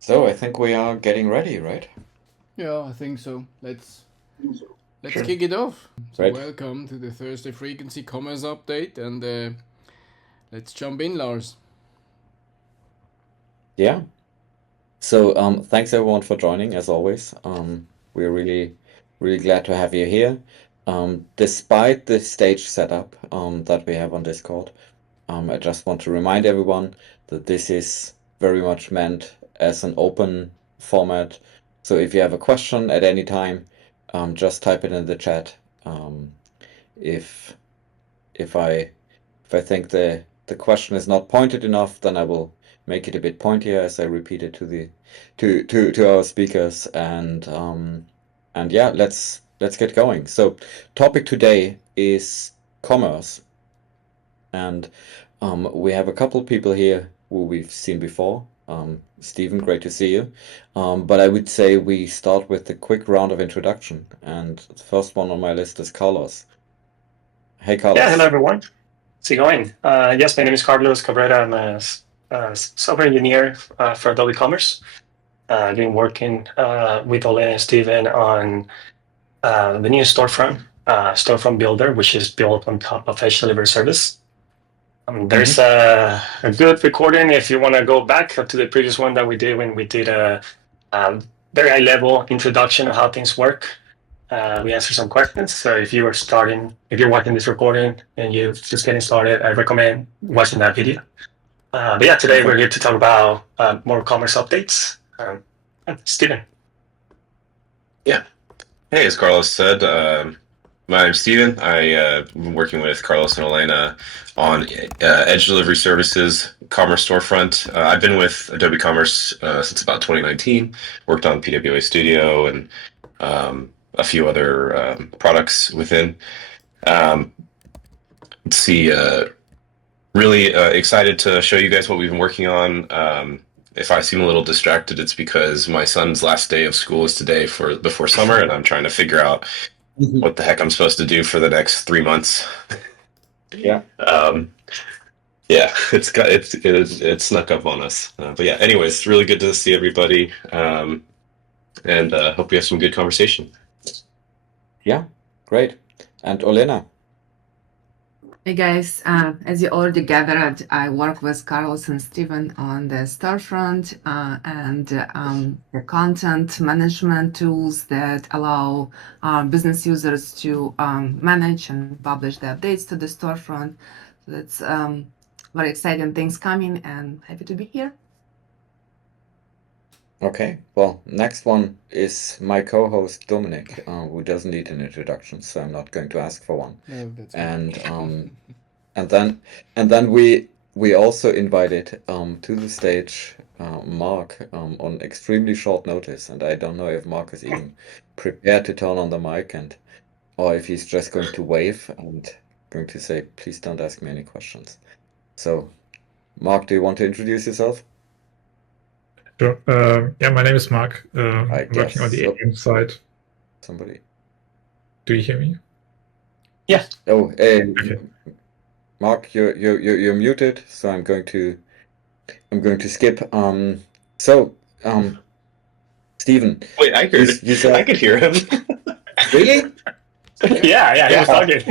So I think we are getting ready, right? Yeah, I think so. Let's Sure. kick it off. So Right. welcome to the Thursday Frequency Commerce Update, and let's jump in, Lars. Yeah. So thanks everyone for joining as always. We're really glad to have you here. Despite the stage setup that we have on Discord, I just want to remind everyone that this is very much meant as an open format. So if you have a question at any time, just type it in the chat. If if I if I think the question is not pointed enough, then I will make it a bit pointier as I repeat it to the to our speakers and yeah, let's get going. So topic today is commerce, and we have a couple people here who we've seen before. Stephen, great to see you. But I would say we start with a quick round of introduction, and the first one on my list is Carlos. Hey, Yeah, hello Carlos. everyone. How's it going? Yes, my name is Carlos Cabrera. I'm a software engineer for Adobe Commerce. I've been working with Olena and Steven on the new storefront builder, which is built on top of Edge Delivery Service. There's a good recording if you want to go back to the previous one that we did when we did a very high level introduction of how things work. We answer some questions. So if you're watching this recording and you're just getting started, I recommend watching that video. But yeah, today we're here to talk about more commerce updates. Steven. Yeah. Hey, as Carlos said, my name's Steven. I've been working with Carlos and Olena on Edge Delivery Services, Commerce Storefront. I've been with Adobe Commerce since about 2019, worked on PWA Studio and a few other products within. Let's see, really excited to show you guys what we've been working on. If I seem a little distracted, it's because my son's last day of school is today before summer, and I'm trying to figure out what the heck I'm supposed to do for the next 3 months. Yeah. Yeah, it snuck up on us. But yeah, anyways, it's really good to see everybody, and hope we have some good conversation. Yeah, great. And Olena. Hey guys, as you already gathered, I work with Carlos and Steven on the storefront and the content management tools that allow business users to manage and publish the updates to the storefront. So that's very exciting things coming, and happy to be here. Okay, well, next one is my co-host Dominik, who doesn't need an introduction, so I'm not going to ask for one. No, that's And good. and then we also invited to the stage Mark on extremely short notice, and I don't know if Mark is even prepared to turn on the mic or if he's just going to wave and going to say, please don't ask me any questions. So, Mark, do you want to introduce yourself? Sure. Yeah, my name is Mark. I'm working on the so. aem side. Somebody. Do you hear me? Yeah. Oh, Okay. Mark, you're muted, so I'm going to skip. So, Steven. Wait, I heard you said, I could hear him. Really? Yeah, he was talking.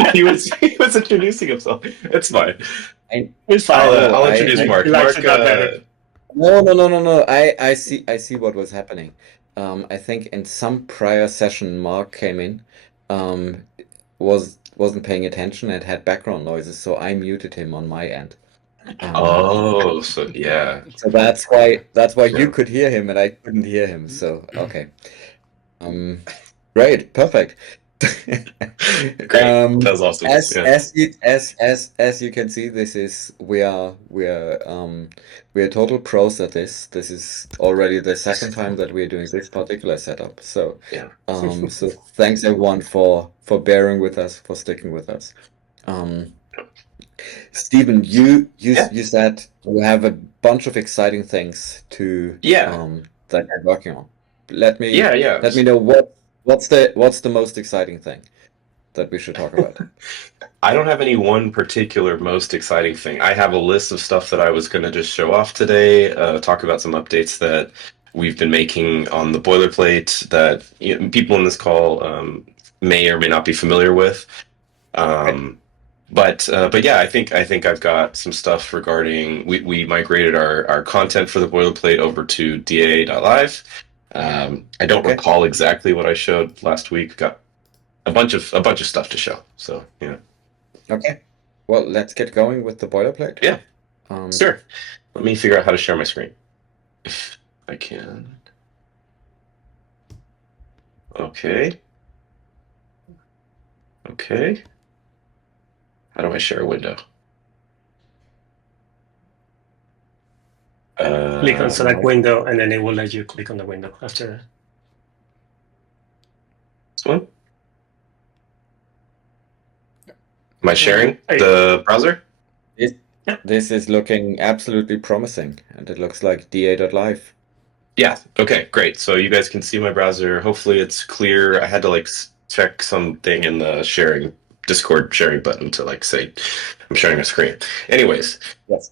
he was introducing himself. It's fine. It's fine. I'll introduce Mark. Mark. No. I see what was happening. I think in some prior session, Mark came in, wasn't paying attention and had background noises, so I muted him on my end. So yeah. So that's why Yeah. you could hear him and I couldn't hear him. So okay. Great, perfect. Great. That was awesome. As you can see, we are total pros at this. This is already the second time that we're doing this particular setup. So Yeah. so thanks everyone for bearing with us, for sticking with us. Steven, you said you have a bunch of exciting things that you're working on. Let me know what's the most exciting thing that we should talk about. I don't have any one particular most exciting thing. I have a list of stuff that I was going to just show off today, talk about some updates that we've been making on the boilerplate that people in this call may or may not be familiar with. But yeah, I think I've got some stuff regarding we migrated our content for the boilerplate over to DA.live. I don't recall exactly what I showed last week. Got a bunch of stuff to show. So yeah. Okay. Well, let's get going with the boilerplate. Yeah. Sure. Let me figure out how to share my screen, if I can. Okay. Okay. How do I share a window? Click on select window, and then it will let you click on the window after. This one? Am I sharing the browser? This is looking absolutely promising, and it looks like DA.live. Yeah. Okay, great. So you guys can see my browser. Hopefully it's clear. I had to check something in the Discord sharing button to say I'm sharing a screen. Anyways. Yes.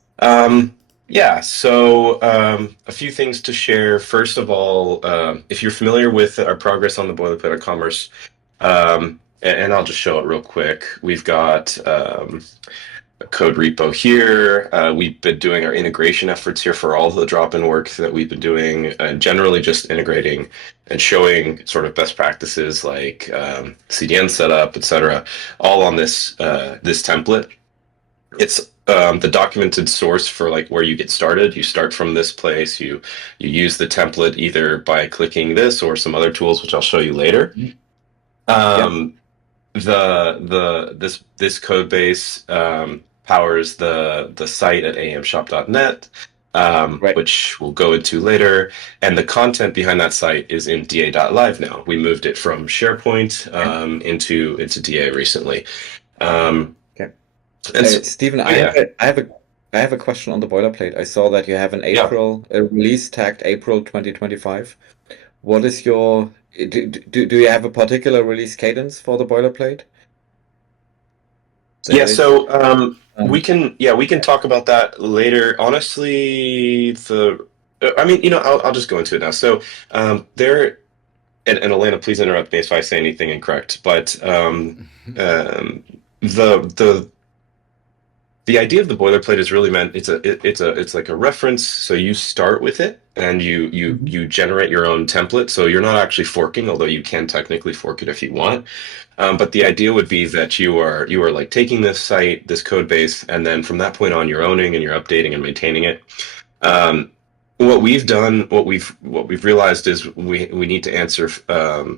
Yeah, so a few things to share. First of all, if you're familiar with our progress on the boilerplate of commerce, and I'll just show it real quick. We've got a code repo here. We've been doing our integration efforts here for all the drop-in work that we've been doing, and generally just integrating and showing sort of best practices like CDN setup, etc., all on this template. It's the documented source for where you get started. You start from this place. You use the template either by clicking this or some other tools, which I'll show you later. This code base powers the site at aemshop.net, which we'll go into later. And the content behind that site is in DA.live now. We moved it from SharePoint into DA recently. Stephen, I have a question on the boilerplate. I saw that you have an a release tagged April 2025. What is your do you have a particular release cadence for the boilerplate? Yeah, so we can talk about that later. Honestly, I'll just go into it now. So there, and Olena, please interrupt me if I say anything incorrect. But the idea of the boilerplate is really meant it's like a reference. So you start with it and you generate your own template. So you're not actually forking, although you can technically fork it if you want. But the idea would be that you are taking this site, this code base, and then from that point on, you're owning and you're updating and maintaining it. What we've done, what we've realized is we need to answer.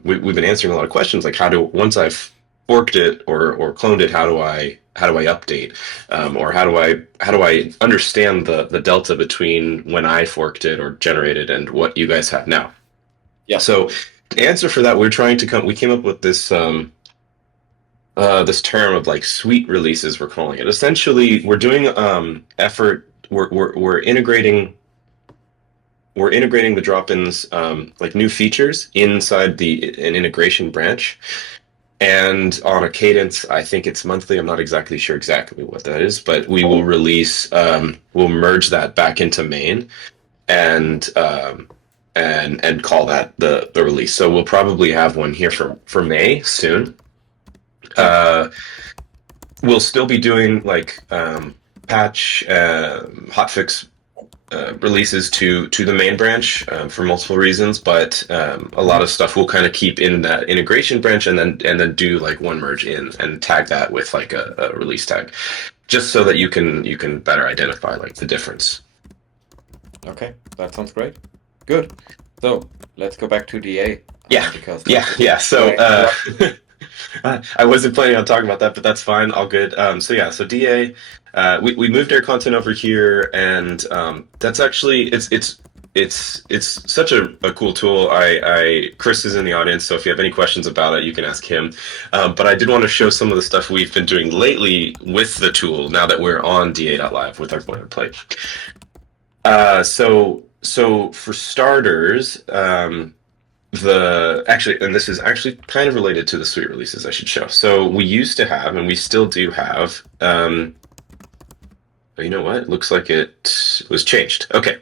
We've been answering a lot of questions like once I've forked it or cloned it, how do I update, or how do I understand the delta between when I forked it or generated and what you guys have now? Yeah. So to answer for that, we came up with this this term of suite releases, we're calling it. Essentially, we're doing we're integrating the drop-ins, new features inside an integration branch. And on a cadence, I think it's monthly. I'm not exactly sure exactly what that is, but we will release, we'll merge that back into main and call that the release. So we'll probably have one here for May soon. We'll still be doing patch, hotfix releases to the main branch for multiple reasons, but a lot of stuff we'll kind of keep in that integration branch and then do one merge in and tag that with a release tag, just so that you can better identify the difference. Okay, that sounds great. Good. So let's go back to DA. So I wasn't planning on talking about that, but that's fine. All good. So DA. We moved our content over here, and that's actually it's such a cool tool. Chris is in the audience, so if you have any questions about it, you can ask him. But I did want to show some of the stuff we've been doing lately with the tool now that we're on DA.live with our boilerplate. So for starters, and this is actually kind of related to the suite releases I should show. So we used to have, and we still do have, you know what? It looks like it was changed. Okay.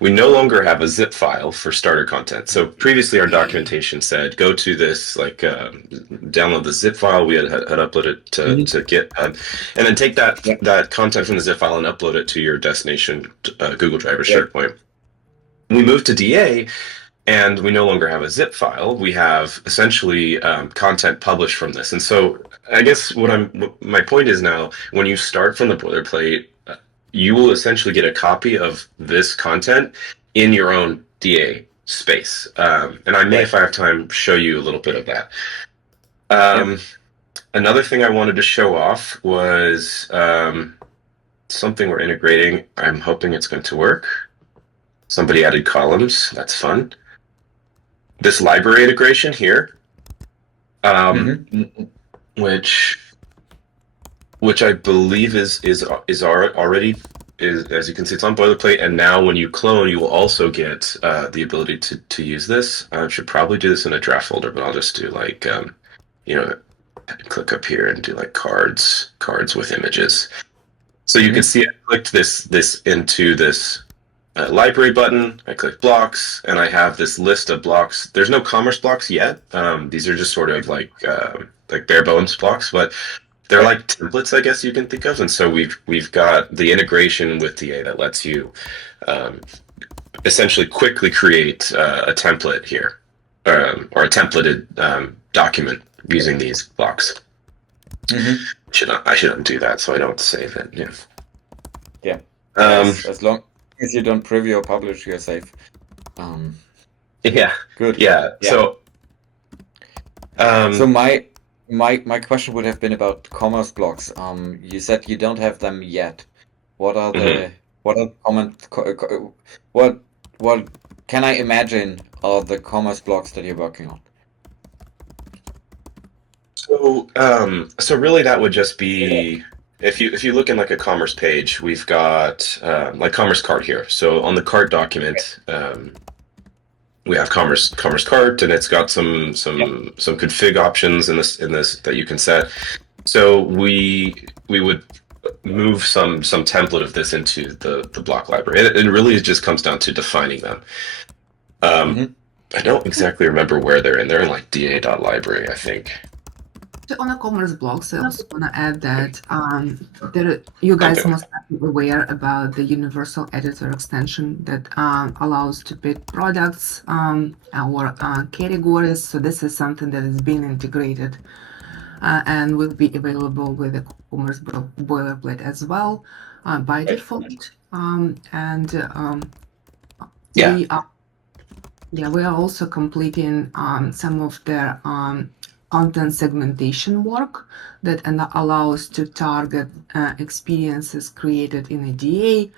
We no longer have a zip file for starter content. So previously our documentation said, go to this, like, download the zip file. We had uploaded it to GitHub, and then take that content from the zip file and upload it to your destination Google Drive or SharePoint. We moved to DA, and we no longer have a zip file. We have essentially content published from this. And so I guess my point is now, when you start from the boilerplate, you will essentially get a copy of this content in your own DA space. And I may, if I have time, show you a little bit of that. Another thing I wanted to show off was something we're integrating. I'm hoping it's going to work. Somebody added columns. That's fun. This library integration here, which I believe is already, as you can see, it's on boilerplate. And now when you clone, you will also get the ability to use this. I should probably do this in a draft folder, but I'll just do like, click up here and do like cards with images. So you can see I clicked this into this library button. I click blocks, and I have this list of blocks. There's no commerce blocks yet. These are just sort of like bare bones blocks, but they're like templates, I guess you can think of. And so we've got the integration with DA that lets you essentially quickly create a template here, or a templated document using these blocks. I should undo that so I don't save it. Yeah. As long as you don't preview or publish, you're safe. Yeah. Good. Yeah. So my question would have been about commerce blocks. You said you don't have them yet. What are the what can I imagine are the commerce blocks that you're working on? So really that would just be, if you look in like a commerce page, we've got like commerce cart here. So on the cart document, we have commerce cart, and it's got some config options in this that you can set. So we would move some template of this into the block library. It really just comes down to defining them. I don't exactly remember where they're in. They're in like DA.library, I think. So on the commerce blocks, I also want to add that you guys must be aware about the universal editor extension that allows to pick products or categories. So this is something that is being integrated and will be available with the commerce boilerplate as well by default. We are also completing some of their content segmentation work that allows to target experiences created in a DA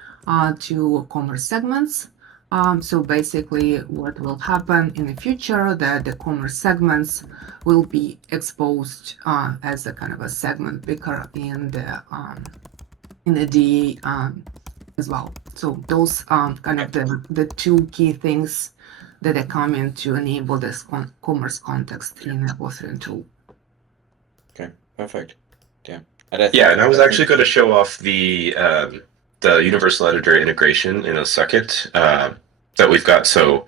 to commerce segments. So basically what will happen in the future, that the commerce segments will be exposed as a kind of a segment picker in the DA as well. So those kind of the two key things that are coming to enable this commerce context in the authoring tool. Okay, perfect. Yeah. And I was actually going to show off the universal editor integration in a second that we've got. So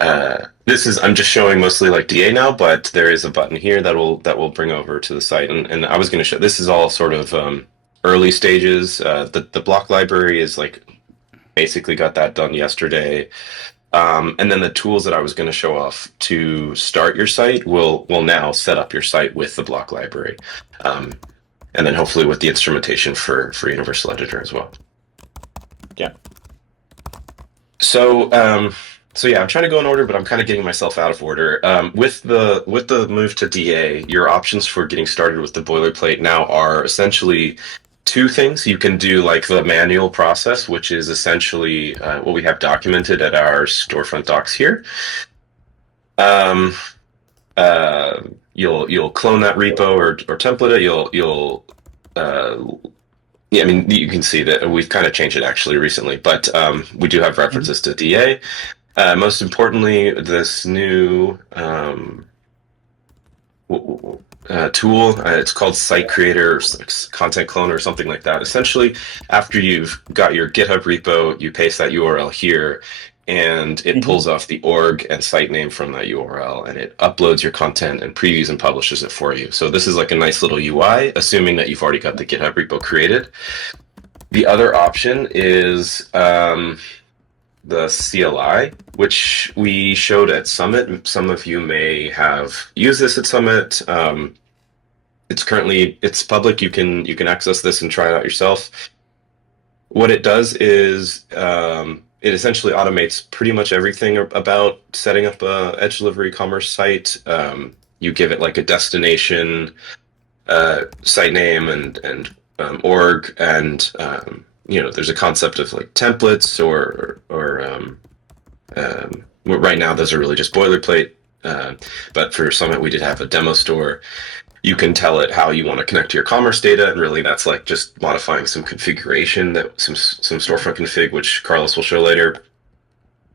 I'm just showing mostly like DA now, but there is a button here that will bring over to the site. And I was going to show, this is all sort of early stages. The block library is like basically got that done yesterday. And then the tools that I was going to show off to start your site will now set up your site with the block library. And then hopefully with the instrumentation for Universal Editor as well. Yeah. So yeah, I'm trying to go in order, but I'm kind of getting myself out of order. With the move to DA, your options for getting started with the boilerplate now are essentially two things. You can do like the manual process, which is essentially what we have documented at our storefront docs here. You'll clone that repo or template it. I mean, you can see that we've kind of changed it actually recently, but we do have references to DA. Most importantly, this new tool. It's called Site Creator or Content Clone or something like that. Essentially, after you've got your GitHub repo, you paste that URL here, and it pulls off the org and site name from that URL, and it uploads your content and previews and publishes it for you. So this is like a nice little UI, assuming that you've already got the GitHub repo created. The other option is the CLI, which we showed at Summit. Some of you may have used this at Summit. It's public. You can access this and try it out yourself. What it does is it essentially automates pretty much everything about setting up a edge delivery commerce site. You give it like a destination, site name, and org, and there's a concept of like templates or right now those are really just boilerplate. But for Summit, we did have a demo store. You can tell it how you want to connect to your commerce data, and really that's like just modifying some configuration, that some storefront config, which Carlos will show later.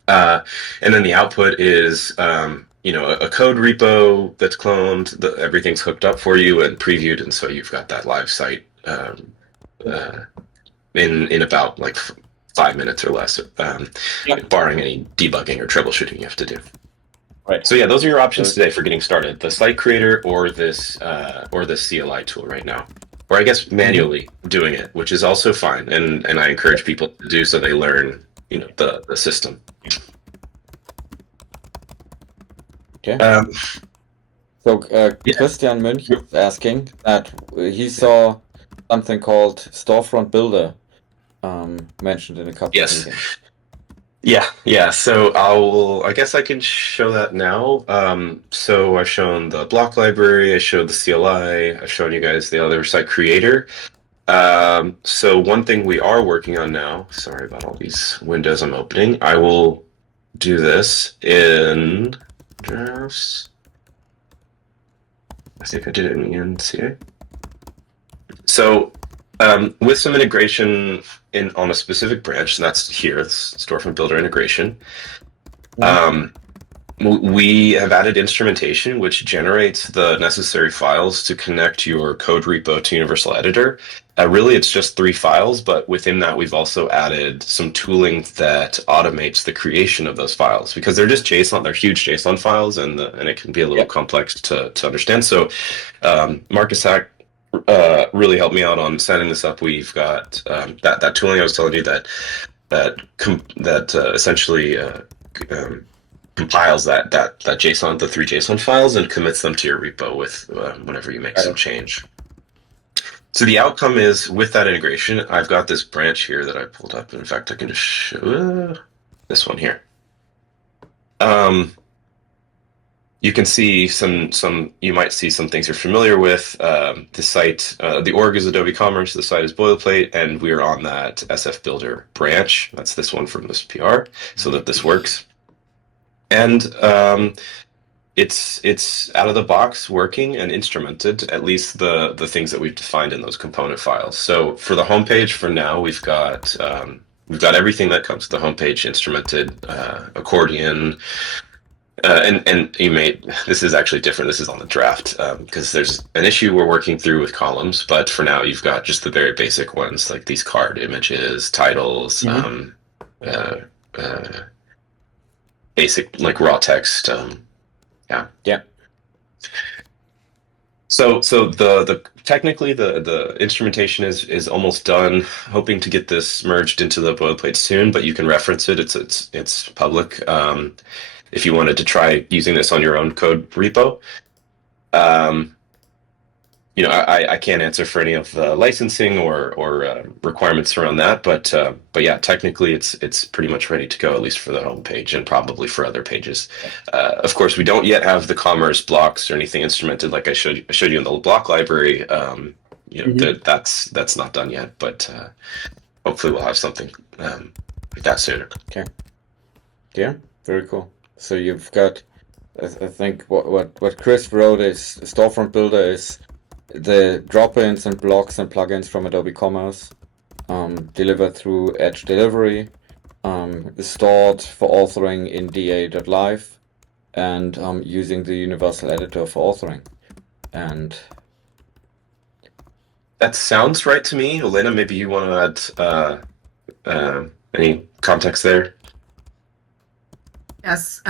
And then the output is a code repo that's cloned. Everything's hooked up for you and previewed, and so you've got that live site in about like 5 minutes or less, barring any debugging or troubleshooting you have to do. Right. So yeah, those are your options today for getting started: the site creator or this CLI tool right now, or I guess manually doing it, which is also fine. And I encourage people to do so they learn the system. Okay. So Christian Münch is asking that he saw something called Storefront Builder mentioned in a couple of meetings. Yeah. So I guess I can show that now. So I've shown the block library, I showed the CLI, I've shown you guys the other site creator. So one thing we are working on now, sorry about all these windows I'm opening, I will do this in just, I think I did it in NCA. So with some integration on a specific branch, and that's here, this Storefront Builder integration, we have added instrumentation which generates the necessary files to connect your code repo to Universal Editor. Really, it's just 3 files, but within that, we've also added some tooling that automates the creation of those files, because they're just JSON, they're huge JSON files, and it can be a little complex to understand. So Marcus Hack really helped me out on setting this up. We've got that tooling I was telling you that essentially compiles that JSON, the 3 JSON files, and commits them to your repo with whenever you make some change. So the outcome is, with that integration, I've got this branch here that I pulled up. In fact, I can just show this one here. You can see you might see some things you're familiar with. The site, the org is Adobe Commerce, the site is boilerplate, and we're on that SF Builder branch. That's this one from this PR, so that this works. And it's out of the box working and instrumented, at least the things that we've defined in those component files. So for the homepage, for now, we've got everything that comes to the homepage instrumented, accordion. And this is actually different. This is on the draft because there's an issue we're working through with columns. But for now, you've got just the very basic ones, like these card images, titles, basic like raw text. Yeah. So the technically the instrumentation is almost done. Hoping to get this merged into the boilerplate soon, but you can reference it. It's public. If you wanted to try using this on your own code repo. I can't answer for any of the licensing or requirements around that, but yeah, technically it's pretty much ready to go, at least for the home page and probably for other pages. Of course, we don't yet have the commerce blocks or anything instrumented like I showed you in the block library. That's not done yet, but hopefully we'll have something like that soon. Okay. Yeah, very cool. So you've got, I think what Chris wrote is Storefront Builder is the drop-ins and blocks and plugins from Adobe Commerce delivered through Edge Delivery, stored for authoring in DA.live, and using the Universal Editor for authoring. And that sounds right to me. Olena, maybe you want to add any context there? Yes,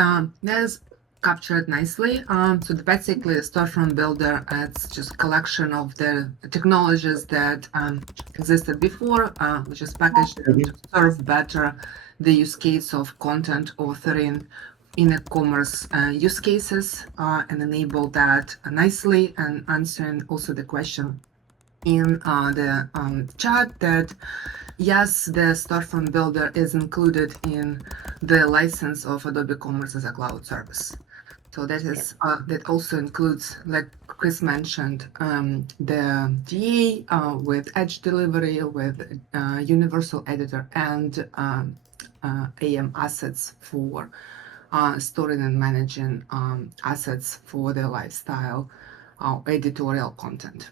that's captured nicely. So basically, the storefront builder, it's just a collection of the technologies that existed before, which is packaged to serve better the use case of content authoring in e-commerce use cases and enable that nicely, and answering also the question in the chat that yes, the storefront builder is included in the license of Adobe Commerce as a cloud service. So that is that also includes, like Chris mentioned, the DA with edge delivery, with universal editor, and AM assets for storing and managing assets for the lifestyle editorial content.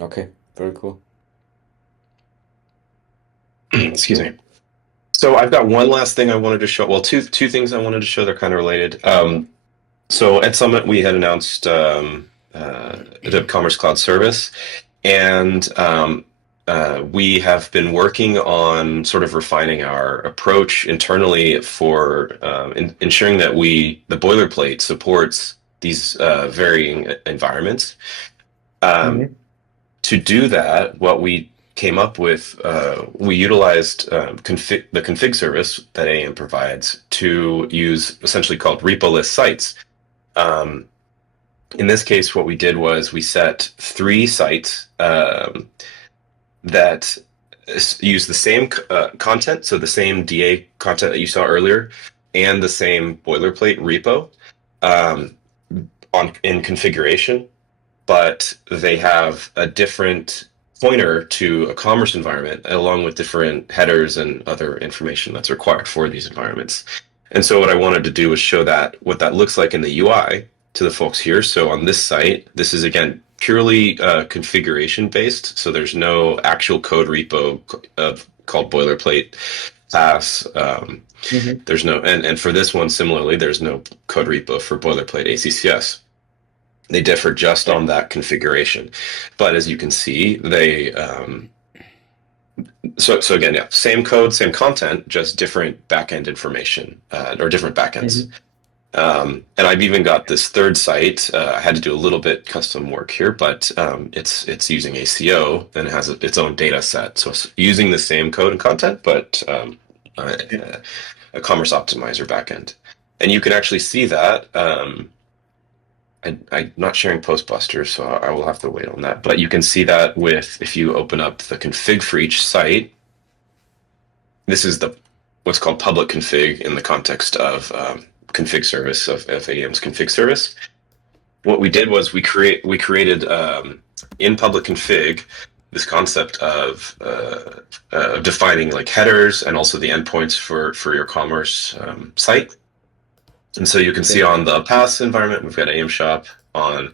okay, very cool. Excuse me. So I've got one last thing I wanted to show. Well, two things I wanted to show. They're kind of related. So at Summit, we had announced Adobe Commerce Cloud Service, and we have been working on sort of refining our approach internally for ensuring that the boilerplate supports these varying environments. To do that, what we came up with, we utilized the config service that aem provides to use essentially called repo list sites. In this case, what we did was we set 3 sites that use the same content, so the same DA content that you saw earlier, and the same boilerplate repo in configuration, but they have a different pointer to a commerce environment along with different headers and other information that's required for these environments. And so what I wanted to do was show what that looks like in the UI to the folks here. So on this site, this is again purely configuration based. So there's no actual code repo called boilerplate pass. There's no, and for this one, similarly, there's no code repo for boilerplate ACCS. They differ just on that configuration, but as you can see, they so again, yeah, same code, same content, just different backend information or different backends. And I've even got this third site. I had to do a little bit custom work here, but it's using ACO and it has its own data set. So it's using the same code and content, but a commerce optimizer backend. And you can actually see that. I'm not sharing Postbusters, so I will have to wait on that. But you can see that if you open up the config for each site, this is what's called public config in the context of config service of aem's config service. What we did was we created in public config this concept of defining like headers and also the endpoints for your commerce site. And so you can see on the pass environment, we've got aem shop. On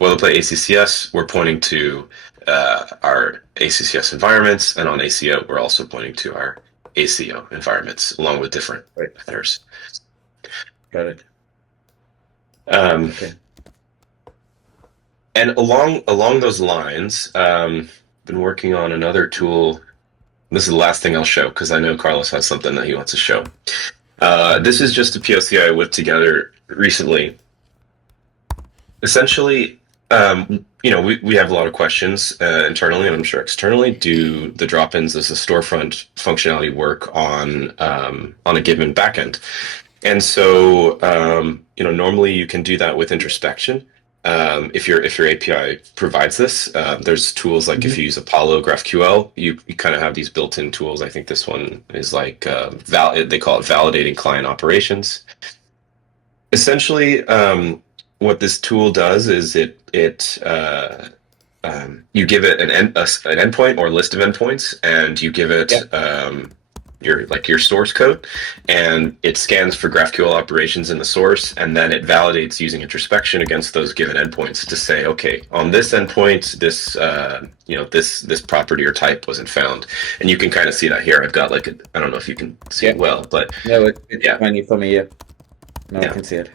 boilerplate ACCS, we're pointing to our ACCS environments, and on ACO, we're also pointing to our ACO environments, along with different headers. Got it. Okay. And along those lines, been working on another tool. This is the last thing I'll show because I know Carlos has something that he wants to show. This is just a POC I whipped together recently. Essentially, we have a lot of questions internally, and I'm sure externally. Do the drop-ins as a storefront functionality work on a given backend? And so, normally you can do that with introspection. If your API provides this, there's tools like if you use Apollo GraphQL, you kind of have these built-in tools. I think this one is like they call it validating client operations. Essentially, what this tool does is you give it an endpoint or a list of endpoints, and you give it your source code, and it scans for GraphQL operations in the source, and then it validates using introspection against those given endpoints to say, okay, on this endpoint, this this property or type wasn't found, and you can kind of see that here. I've got I don't know if you can see it well, but no, it's tiny for me. Yeah. No, I can see it.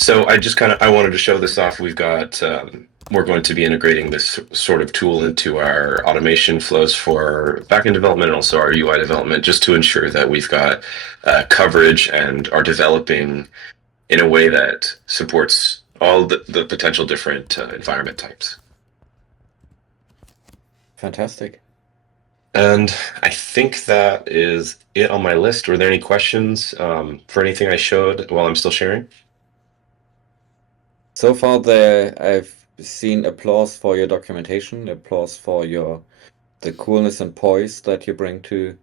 So I wanted to show this off. We've got, we're going to be integrating this sort of tool into our automation flows for backend development and also our UI development, just to ensure that we've got coverage and are developing in a way that supports all the potential different environment types. Fantastic. And I think that is it on my list. Were there any questions for anything I showed while I'm still sharing? So far, I've seen applause for your documentation, applause for the coolness and poise that you bring to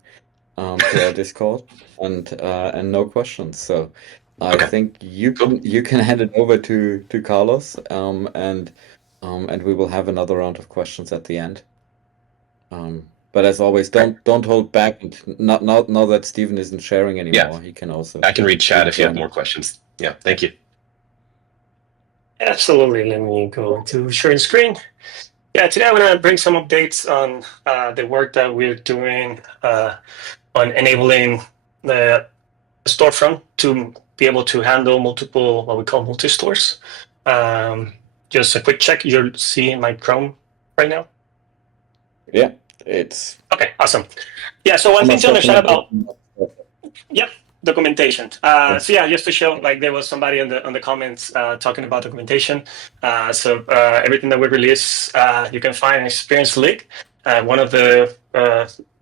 our Discord, and no questions. So I think you can hand it over to Carlos, and we will have another round of questions at the end. But as always, don't hold back. And not now that Steven isn't sharing anymore, he can also. I can read chat if you have more questions. Yeah, thank you. Absolutely. Let me go to sharing screen. Yeah, today I'm going to bring some updates on the work that we're doing on enabling the storefront to be able to handle multiple, what we call multi-stores. Just a quick check. You're seeing my Chrome right now? Yeah, it's... Okay, awesome. Yeah, so one thing to understand about... Yep. Documentation. So yeah, just to show, like there was somebody on the comments talking about documentation. So everything that we release, you can find in Experience League. One of the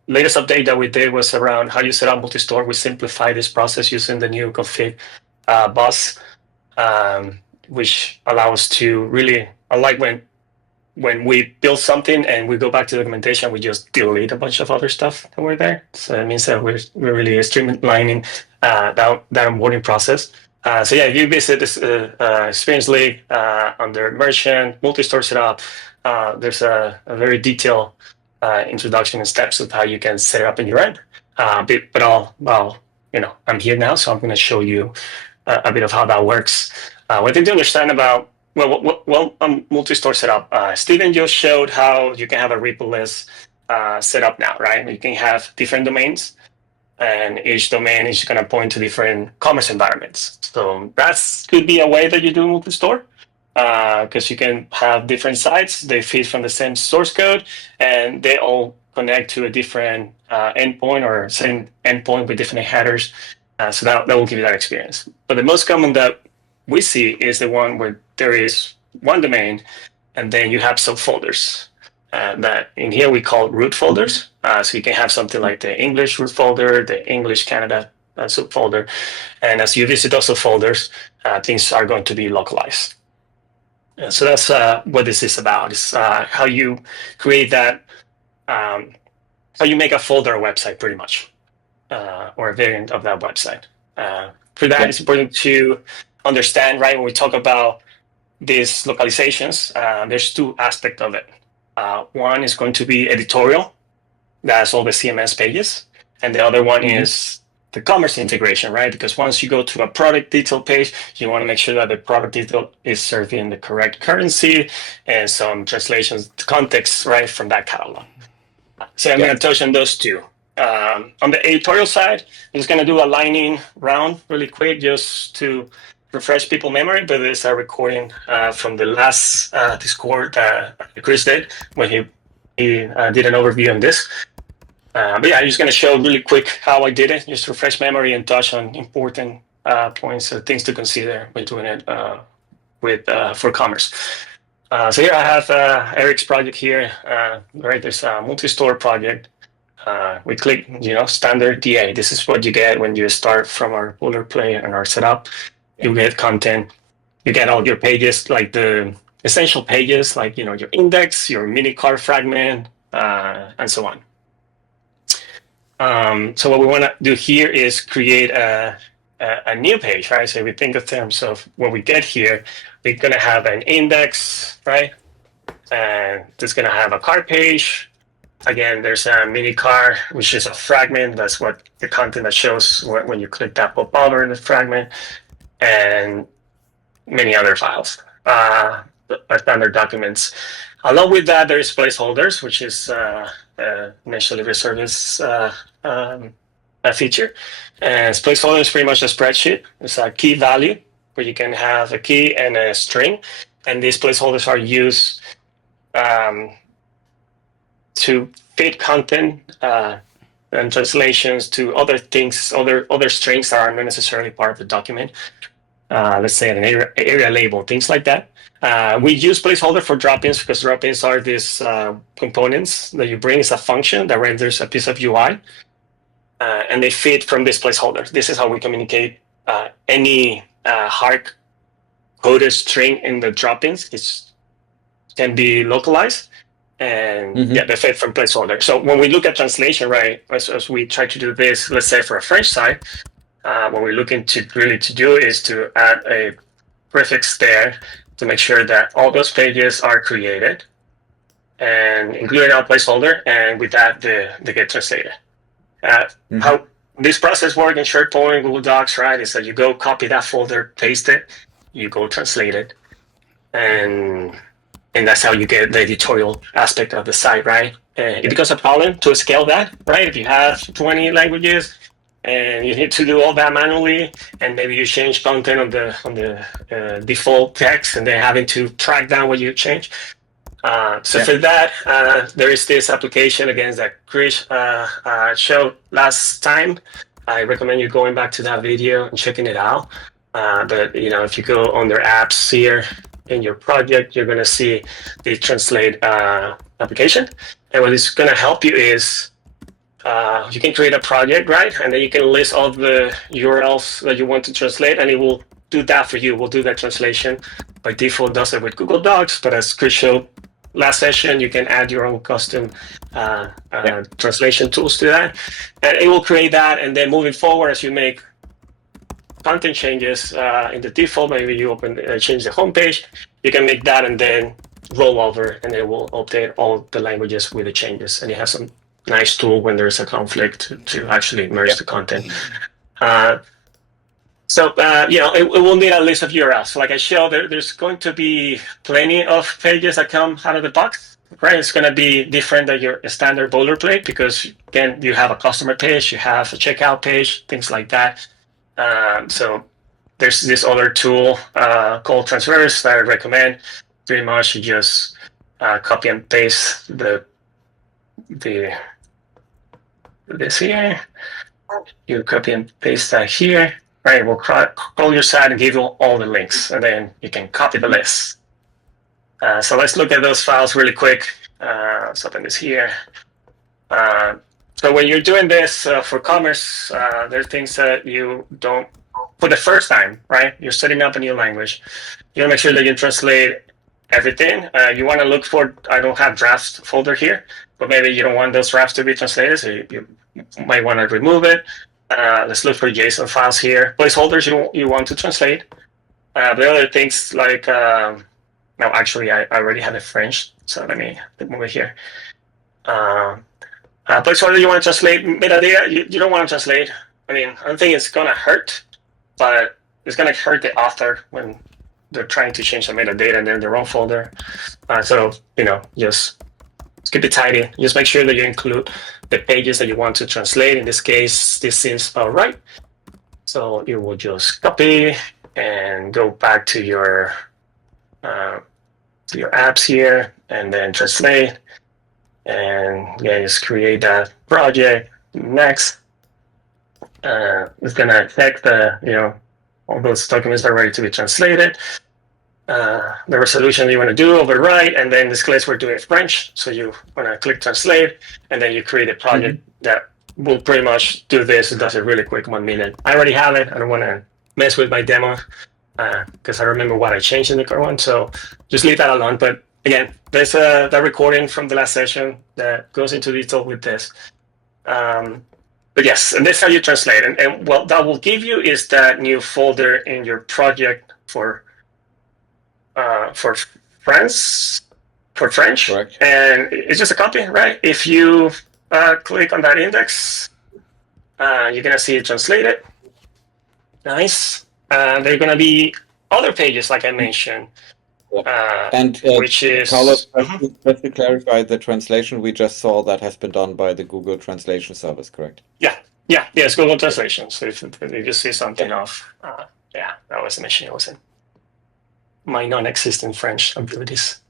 latest update that we did was around how you set up multi-store. We simplify this process using the new config bus, which allows to really, unlike when we build something and we go back to documentation, we just delete a bunch of other stuff that were there. So it means that we're really streamlining that onboarding process. So yeah, if you visit this Experience League under Merchant, multi-store setup, there's a very detailed introduction and steps of how you can set it up in your end. But I'm here now, so I'm going to show you a bit of how that works. One thing to understand about multi-store setup. Steven just showed how you can have a repo list set up now, right? You can have different domains, and each domain is going to point to different commerce environments. So that could be a way that you do multi-store, because you can have different sites. They feed from the same source code, and they all connect to a different endpoint or same endpoint with different headers. So that will give you that experience. But the most common that we see is the one where there is one domain, and then you have subfolders that in here we call root folders. So you can have something like the English root folder, the English Canada subfolder. And as you visit those subfolders, things are going to be localized. So that's what this is about. It's how you create that, how you make a folder website pretty much, or a variant of that website. For that, it's important to understand, right, when we talk about these localizations, there's two aspects of it. One is going to be editorial, that's all the CMS pages, and the other one is the commerce integration, right? Because once you go to a product detail page, you want to make sure that the product detail is serving the correct currency and some translations to context, right, from that catalog. So I'm going to touch on those two. On the editorial side, I'm just going to do a lightning round really quick just to refresh people's memory, but there's a recording from the last Discord that Chris did when he did an overview on this. But yeah, I'm just going to show really quick how I did it, just to refresh memory and touch on important points or things to consider when doing it for commerce. So here I have Eric's project here. Right, there's a multi-store project. We click, standard DA. This is what you get when you start from our boilerplate and our setup. You get content, you get all your pages, like the essential pages, like your index, your mini card fragment, and so on. So what we want to do here is create a new page, right? So we think in terms of when we get here, we're going to have an index, right? And it's going to have a card page. Again, there's a mini card, which is a fragment. That's what the content that shows when you click that pop over in the fragment, and many other files, standard documents. Along with that, there is placeholders, which is initially reserved as a feature. And placeholder is pretty much a spreadsheet. It's a key value where you can have a key and a string, and these placeholders are used to fit content and translations to other things, other strings that aren't necessarily part of the document. Let's say an area label, things like that. We use placeholder for drop-ins because drop-ins are these components that you bring as a function that renders a piece of UI, and they fit from this placeholder. This is how we communicate any hard-coded string in the drop-ins. It can be localized, and they fit from placeholder. So when we look at translation, right, as we try to do this, let's say for a French side, what we're looking to really to do is to add a prefix there to make sure that all those pages are created and including our placeholder, and with that they get translated. How this process works in SharePoint, Google Docs, right, is that you go copy that folder, paste it, you go translate it, and that's how you get the editorial aspect of the site, right? It becomes a problem to scale that, right? If you have 20 languages and you need to do all that manually, and maybe you change content on the default text, and then having to track down what you change. For that, there is this application again that Chris showed last time. I recommend you going back to that video and checking it out. But you know, if you go under apps here in your project, you're going to see the translate application, and what it's going to help you is you can create a project, right? And then you can list all the URLs that you want to translate, and it will do that for you. We'll do that translation. By default, does it with Google Docs, but as Chris showed last session, you can add your own custom translation tools to that, and it will create that. And then moving forward, as you make content changes in the default, maybe you change the homepage, you can make that and then roll over, and it will update all the languages with the changes. And you have some nice tool when there's a conflict to actually merge the content. You know, it will need a list of URLs. So like I showed, there's going to be plenty of pages that come out of the box, right? It's going to be different than your standard boilerplate because, again, you have a customer page, you have a checkout page, things like that. So there's this other tool called Transverse that I recommend. Pretty much you just copy and paste this here. You copy and paste that here. Right, we'll crawl your site and give you all the links, and then you can copy the list. So let's look at those files really quick. Let's open this here. So when you're doing this for commerce, there are things that you don't, for the first time, right? You're setting up a new language. You want to make sure that you translate everything. You want to look for, I don't have drafts folder here, but maybe you don't want those drafts to be translated, so you might want to remove it. Let's look for JSON files here. Placeholders you want to translate. The other things like, no, actually I already have it French, so let me move it here. Placeholder you want to translate. Metadata you don't want to translate. I mean, I don't think it's going to hurt, but it's going to hurt the author when they're trying to change the metadata and they're in their own folder. So, you know, just keep it tidy. Just make sure that you include the pages that you want to translate. In this case, this seems about right. So you will just copy and go back to your apps here, and then translate. And yeah, just create that project. Next, it's gonna check the, you know, all those documents are ready to be translated. The resolution you want to do, override, and then in this case we're doing French, so you want to click translate, and then you create a project that will pretty much do this. It does it really quick, 1 minute. I already have it. I don't want to mess with my demo because I remember what I changed in the current one, so just leave that alone. But again, there's that recording from the last session that goes into detail with this. But yes, and that's how you translate. And what that will give you is that new folder in your project for French, correct. And it's just a copy, right? If you click on that index, you're gonna see it translated. Nice. There are gonna be other pages, like I mentioned, which is Carlos. Just to clarify, the translation we just saw that has been done by the Google Translation Service, correct? Yeah, it's Google Translation. So if you see something off, Yeah, that was the machine I was in. My non-existent French abilities.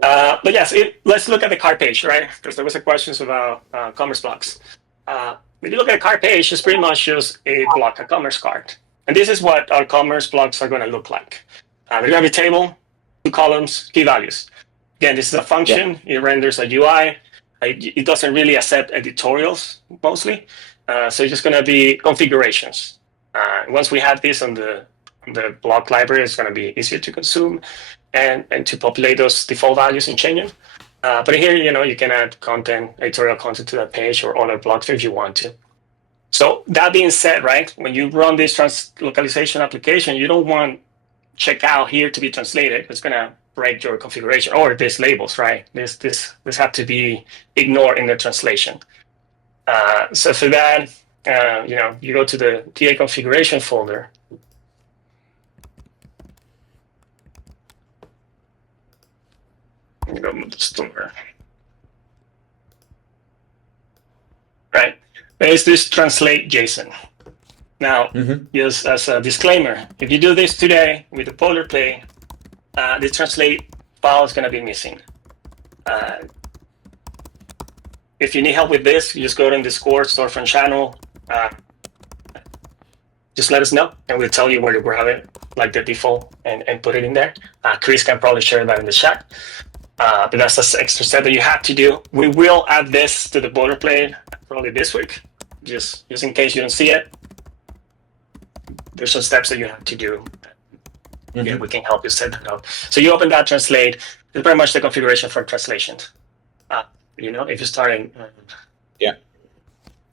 But yes, let's look at the cart page, right? Because there was a question about commerce blocks. When you look at a cart page, it's pretty much just a block, a commerce cart. And this is what our commerce blocks are going to look like. They're going to be a table, 2 columns, key values. Again, this is a function. It renders a UI. It doesn't really accept editorials mostly. So it's just going to be configurations. Once we have this on the block library, it's going to be easier to consume and to populate those default values and change them. But here, you can add content, editorial content to that page or other blocks if you want to. So that being said, right, when you run this translocalization application, you don't want checkout here to be translated. It's going to break your configuration, or these labels, right? This have to be ignored in the translation. So for that, you go to the DA configuration folder. Go to the store. Right. There's this translate JSON. Now, just as a disclaimer, if you do this today with the boilerplate, the translate file is going to be missing. If you need help with this, you just go to the Discord storefront channel. Just let us know, and we'll tell you where to grab it, like the default, and put it in there. Chris can probably share that in the chat. But that's the extra step that you have to do. We will add this to the boilerplate probably this week, just in case you don't see it. There's some steps that you have to do. Yeah, we can help you set that up. So you open that translate. It's pretty much the configuration for translations. If you start in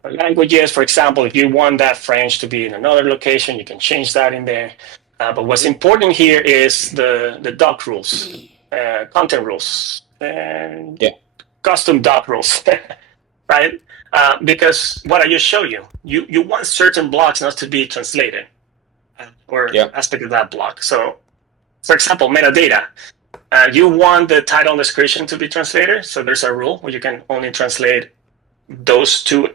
languages, for example, if you want that French to be in another location, you can change that in there. But what's important here is the doc rules, content rules, and custom doc rules, right? Because what I just showed you want certain blocks not to be translated or aspect of that block. So, for example, metadata. You want the title and description to be translated. So there's a rule where you can only translate those 2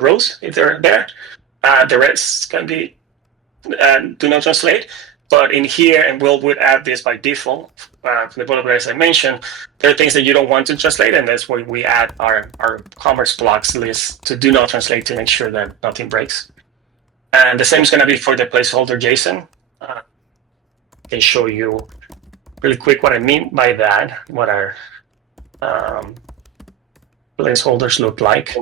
rows if they're there. The rest can be do not translate. But in here, and would add this by default from the boilerplate as I mentioned, there are things that you don't want to translate, and that's why we add our commerce blocks list to do not translate to make sure that nothing breaks. And the same is going to be for the placeholder JSON. I can show you really quick what I mean by that, what our placeholders look like.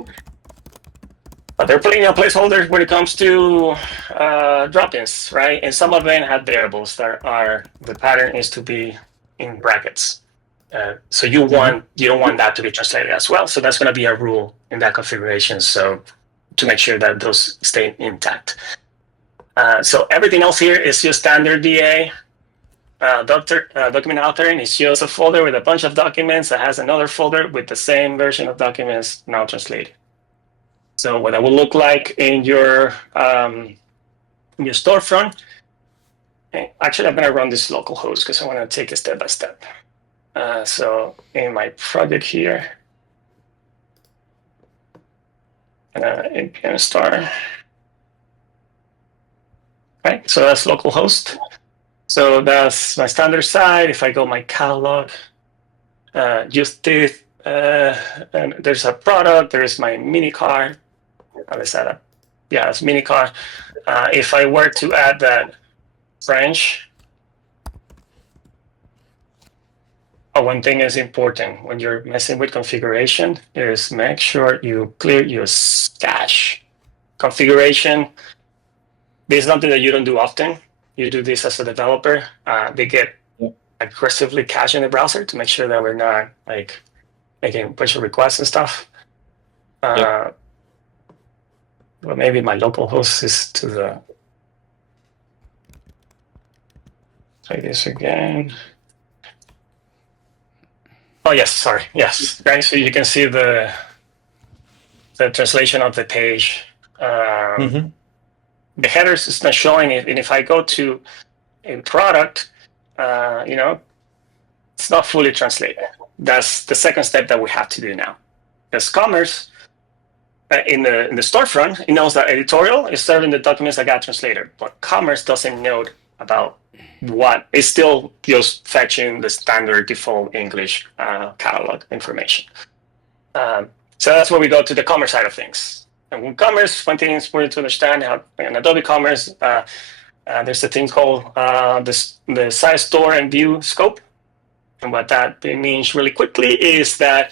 They're putting placeholders when it comes to drop-ins, right? And some of them have variables that are, the pattern is to be in brackets. So you don't want that to be translated as well. So that's going to be a rule in that configuration. So to make sure that those stay intact. So everything else here is just standard DA. Document authoring is just a folder with a bunch of documents that has another folder with the same version of documents now translated. So what that will look like in your storefront. Actually, I'm going to run this local host because I want to take it step by step. So in my project here, npm star. Right, so that's localhost. So that's my standard site. If I go my catalog, just this, and there's a product. There's my mini car. Let's add it's mini car. If I were to add that French, one thing is important when you're messing with configuration is make sure you clear your cache. Configuration, this is something that you don't do often. You do this as a developer. They get aggressively cached in the browser to make sure that we're not like making a bunch of requests and stuff. Well, maybe my local host is to the. Try this again. Oh yes, sorry. Yes, right. So you can see the translation of the page. The headers is not showing it, and if I go to a product, it's not fully translated. That's the second step that we have to do now. Because commerce in the storefront, it knows that editorial is serving the documents that got translated, but commerce doesn't know about what is still just fetching the standard default English catalog information. So that's where we go to the commerce side of things. And with commerce, one thing is important to understand how in Adobe Commerce, there's a thing called the size, store, and view scope. And what that means really quickly is that,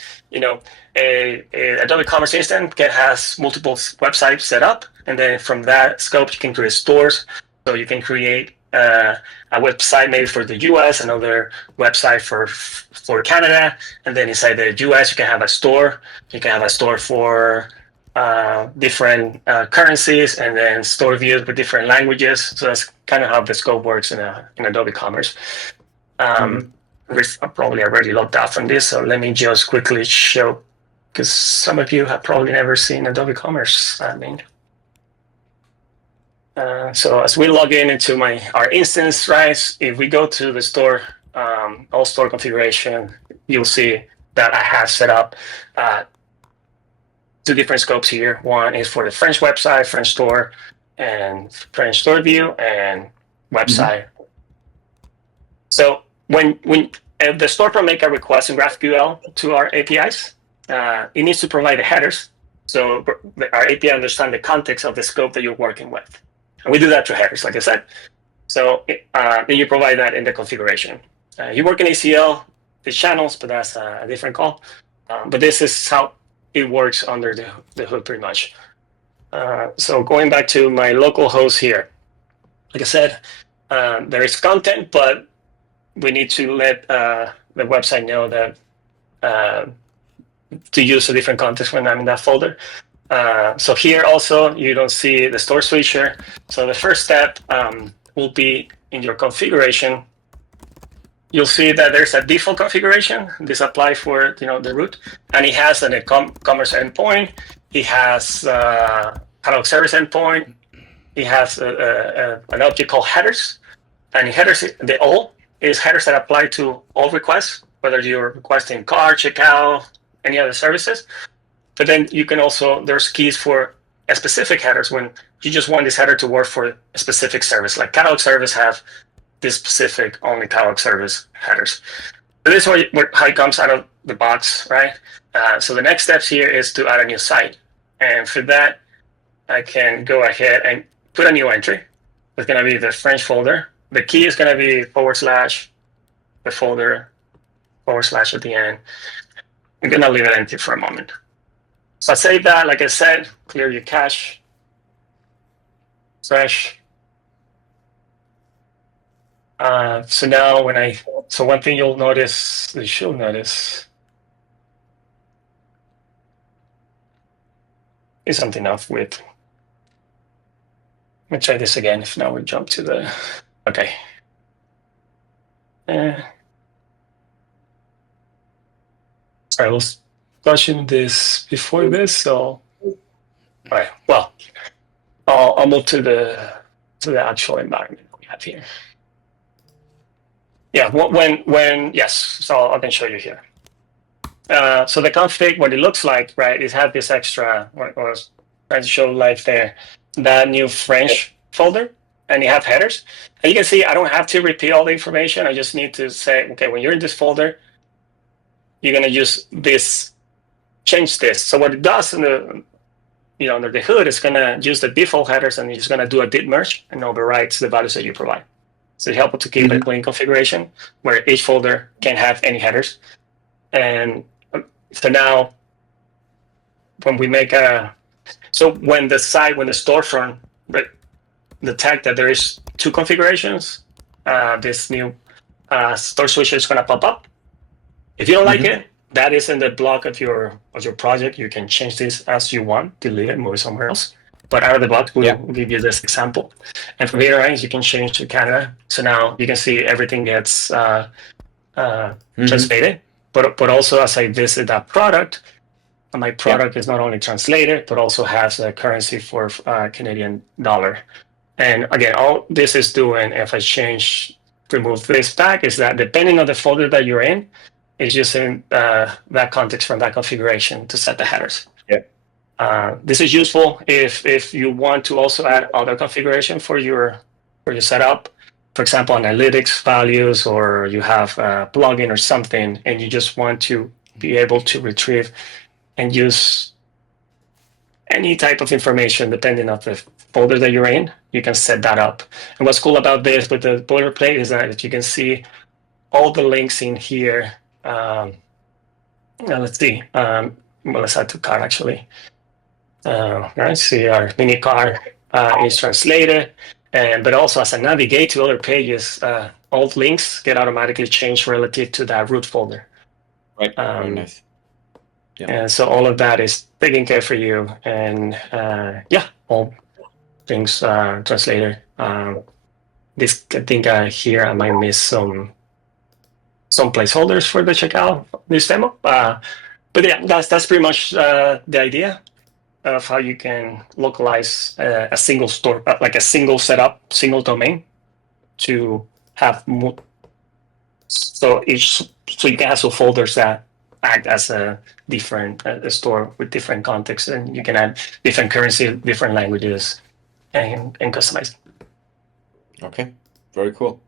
a Adobe Commerce instance has multiple websites set up, and then from that scope you can create stores. So you can create a website maybe for the US, another website for Canada, and then inside the US you can have a store. You can have a store for different currencies, and then store views with different languages. So that's kind of how the scope works in Adobe Commerce. We've probably already logged off on this, so let me just quickly show, because some of you have probably never seen Adobe Commerce admin. So as we log into our instance, right, if we go to the store, all store configuration, you'll see that I have set up two different scopes here. One is for the French website, French store, and French store view, and website. So when the storefront make a request in GraphQL to our APIs, it needs to provide the headers, so our API understand the context of the scope that you're working with. And we do that through headers, like I said. So then you provide that in the configuration. You work in ACL, the channels, but that's a different call. But this is how it works under the hood pretty much. So going back to my local host here, like I said, there is content, but we need to let the website know that to use a different context when I'm in that folder. So here also, you don't see the store switcher. So the first step will be in your configuration. You'll see that there's a default configuration. This applies for the root, and it has a commerce endpoint. It has catalog service endpoint. It has an object called headers, and headers, the all is headers that apply to all requests, whether you're requesting cart, checkout, any other services. But then you can also, there's keys for a specific headers when you just want this header to work for a specific service, like catalog service have this specific only catalog service headers. So this is how it comes out of the box, right? So the next steps here is to add a new site. And for that, I can go ahead and put a new entry. It's going to be the French folder. The key is going to be / the folder / at the end. I'm going to leave it empty for a moment. So I save that, like I said, clear your cache, fresh. So now so one thing you should notice is something off with. Let me try this again. If now we jump to the, okay. Sorry, I was touching this before this, so all right. Well, I'll move to the actual environment we have here. Yeah, yes. So I can show you here. So the config, what it looks like, right, is have this extra. What I was trying to show live there, that new French folder, and you have headers. And you can see I don't have to repeat all the information. I just need to say, okay, when you're in this folder, you're gonna use this, change this. So what it does in the, under the hood, it's gonna use the default headers and it's gonna do a did merge and overwrites the values that you provide. So it's helpful to keep a clean configuration where each folder can have any headers. And so now, when we make when the storefront detect that there is two configurations, this new store switcher is going to pop up. If you don't like it, that is in the block of your project. You can change this as you want, delete it, move it somewhere else. But out of the box, we'll give you this example. And from here on, you can change to Canada. So now you can see everything gets translated. But also, as I visit that product, my product is not only translated, but also has a currency for Canadian dollar. And again, all this is doing, if I remove this tag, is that depending on the folder that you're in, it's using that context from that configuration to set the headers. This is useful if you want to also add other configuration for your setup. for example, analytics values, or you have a plugin or something, and you just want to be able to retrieve and use any type of information depending on the folder that you're in, you can set that up. And what's cool about this with the boilerplate is that you can see all the links in here. Now let's see. Well, let's add to cart actually. Let's see, our mini cart is translated, but also as I navigate to other pages, all links get automatically changed relative to that root folder. Right. Very nice. Yeah. And so all of that is taken care for you, and yeah, all things translated. This I think here I might miss some placeholders for the checkout this demo, but yeah, that's pretty much the idea of how you can localize a single store, like a single setup, single domain, to have so you can have some folders that act as a different store with different contexts, and you can add different currency, different languages, and customize. Okay, very cool.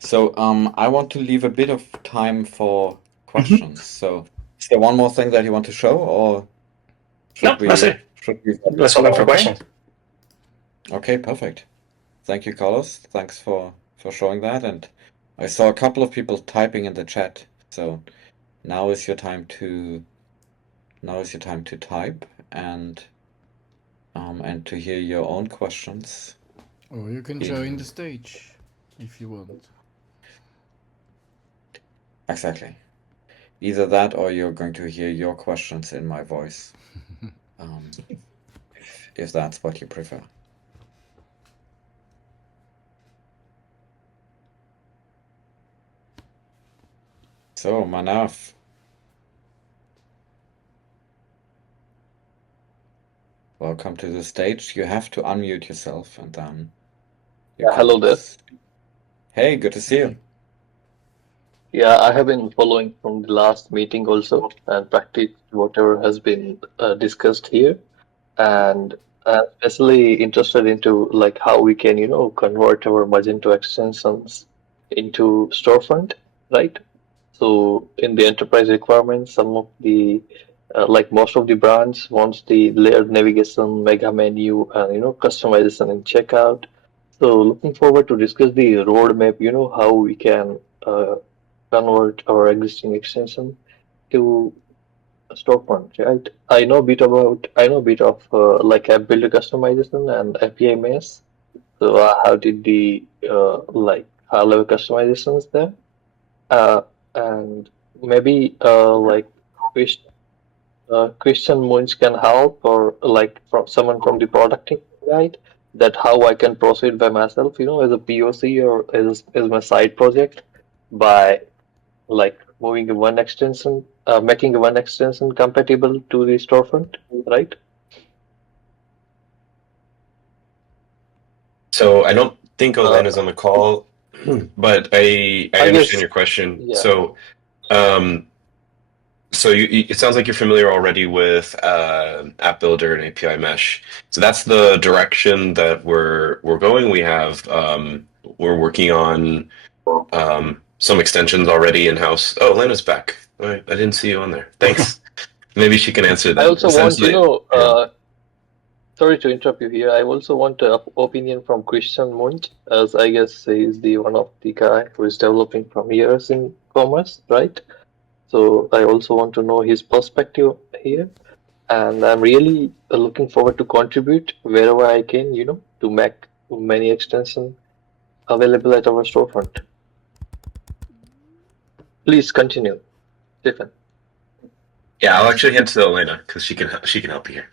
So I want to leave a bit of time for questions. So is there one more thing that you want to show, or should that's it. Let's open for questions. Okay, perfect. Thank you, Carlos. Thanks for showing that. And I saw a couple of people typing in the chat. So now is your time to type and to hear your own questions. Or you can join the stage if you want. Exactly. Either that or you're going to hear your questions in my voice. If that's what you prefer. So, Manav. Welcome to the stage. You have to unmute yourself and then... hello there. Hey, good to see you. Yeah, I have been following from the last meeting also and practice whatever has been discussed here, and especially interested into like how we can convert our Magento extensions into storefront, right? So in the enterprise requirements, some of the like most of the brands wants the layered navigation, mega menu, and customization in checkout. So looking forward to discuss the roadmap, how we can convert our existing extension to a storefront, right? I know a bit of like app builder customization and API mesh. So I have did the like high level customizations there, and maybe like Christian Munch can help, or like from someone from the product team, right? That how I can proceed by myself, as a POC or as my side project by like moving one extension, making one extension compatible to the storefront, right? So I don't think Olena's on the call, but I understand your question. Yeah. So it sounds like you're familiar already with App Builder and API Mesh. So that's the direction that we're going. We have we're working on some extensions already in house. Oh, Olena's back. All right, I didn't see you on there. Thanks. Maybe she can answer that. I also want sorry to interrupt you here. I also want an opinion from Christian Munch, as I guess he's the one of the guy who is developing from years in commerce, right? So I also want to know his perspective here, and I'm really looking forward to contribute wherever I can, to make many extensions available at our storefront. Please continue, Stephen. Yeah, I'll actually hand to Olena because she can help you here.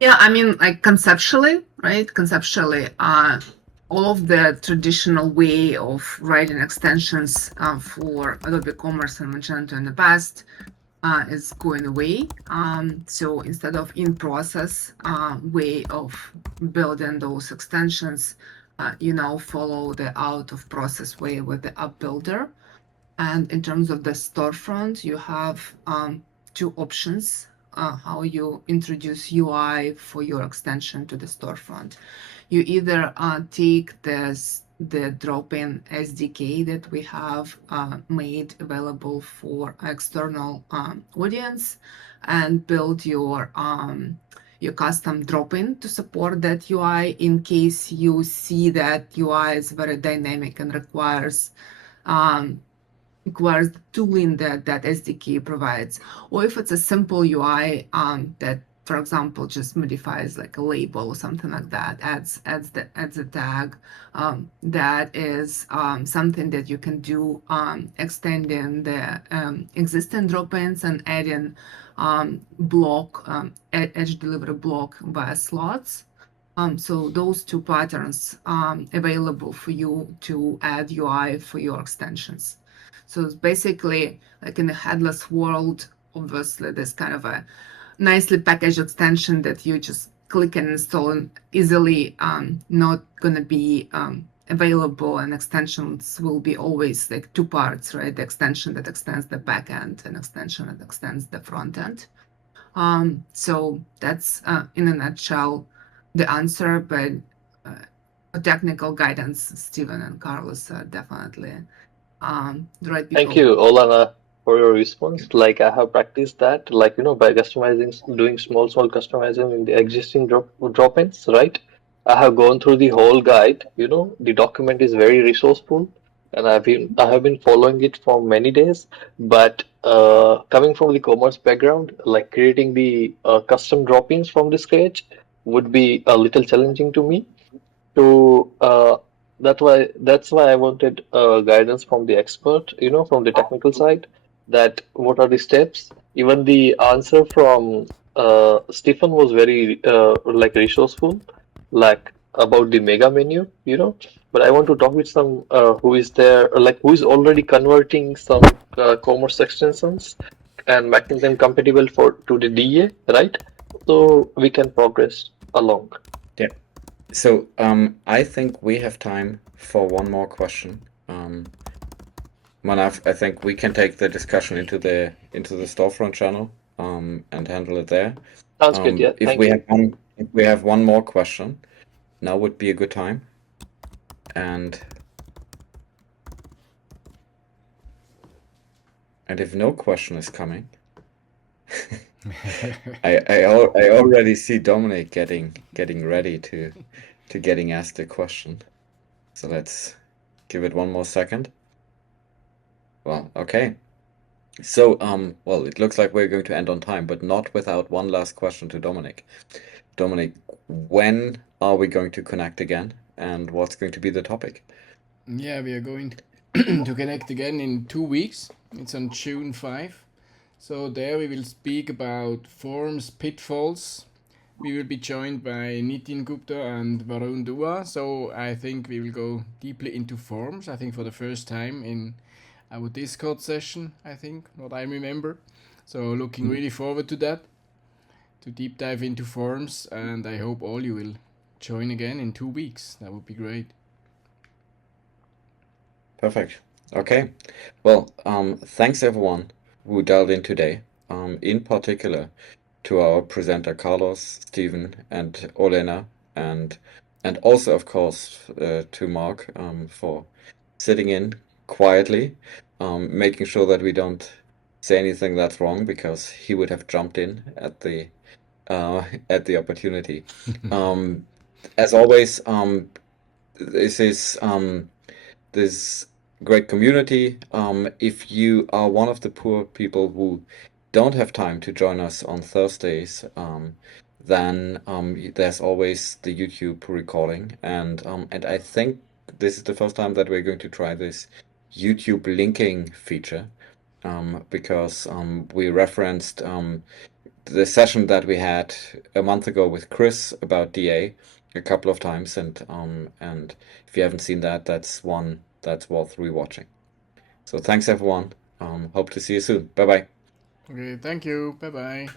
Yeah, I mean, like conceptually, right? Conceptually, all of the traditional way of writing extensions for Adobe Commerce and Magento in the past is going away. So instead of in-process way of building those extensions, you now follow the out-of-process way with the App Builder. And in terms of the storefront, you have two options. How you introduce UI for your extension to the storefront. You either take this the drop-in SDK that we have made available for external audience, and build your custom drop-in to support that UI in case you see that UI is very dynamic and requires the tooling that SDK provides, or if it's a simple UI that, for example, just modifies like a label or something like that, adds a tag. That is something that you can do, extending the existing drop-ins and adding edge delivery block via slots. So those two patterns available for you to add UI for your extensions. So it's basically like in a headless world, obviously there's kind of a nicely packaged extension that you just click and install and easily, not going to be available, and extensions will be always like two parts, right? The extension that extends the back end and extension that extends the front end. So that's in a nutshell the answer, but technical guidance, Steven and Carlos are definitely the right people. Thank you, Olena, for your response. Like I have practiced that, like by customizing, doing small customizing in the existing drop-ins, right? I have gone through the whole guide. The document is very resourceful, and I have been following it for many days. But coming from the commerce background, like creating the custom drop-ins from the scratch would be a little challenging to me. So that's why I wanted guidance from the expert, from the technical side, that what are the steps. Even the answer from Stephen was very like resourceful, like about the mega menu. But I want to talk with some who is there, like who is already converting some commerce extensions and making them compatible to the DA, right? So we can progress along. Yeah. So I think we have time for one more question. Manav, I think we can take the discussion into the storefront channel and handle it there. Sounds good. Yeah. If we have one more question, now would be a good time. And if no question is coming, I already see Dominik getting ready to getting asked a question. So let's give it one more second. Well, okay. So well, it looks like we're going to end on time, but not without one last question to Dominik. Dominik, when are we going to connect again, and what's going to be the topic? Yeah, we are going to connect again in 2 weeks. It's on June 5. So there we will speak about forms pitfalls. We will be joined by Nitin Gupta and Varun Dua. So I think we will go deeply into forms. I think for the first time in our Discord session, I think, what I remember. So looking really forward to that, to deep dive into forms, and I hope all you will join again in 2 weeks. That would be great. Perfect. Okay. Well, thanks everyone who dialed in today. In particular to our presenter Carlos, Steven, and Olena, and also of course to Mark for sitting in quietly, making sure that we don't say anything that's wrong, because he would have jumped in at the opportunity. As always, this is this great community. If you are one of the poor people who don't have time to join us on Thursdays, then there's always the YouTube recording, and I think this is the first time that we're going to try this YouTube linking feature, because we referenced the session that we had a month ago with Chris about DA a couple of times, and if you haven't seen that, that's one that's worth rewatching. So thanks everyone. Hope to see you soon. Bye bye. Okay, thank you. Bye bye.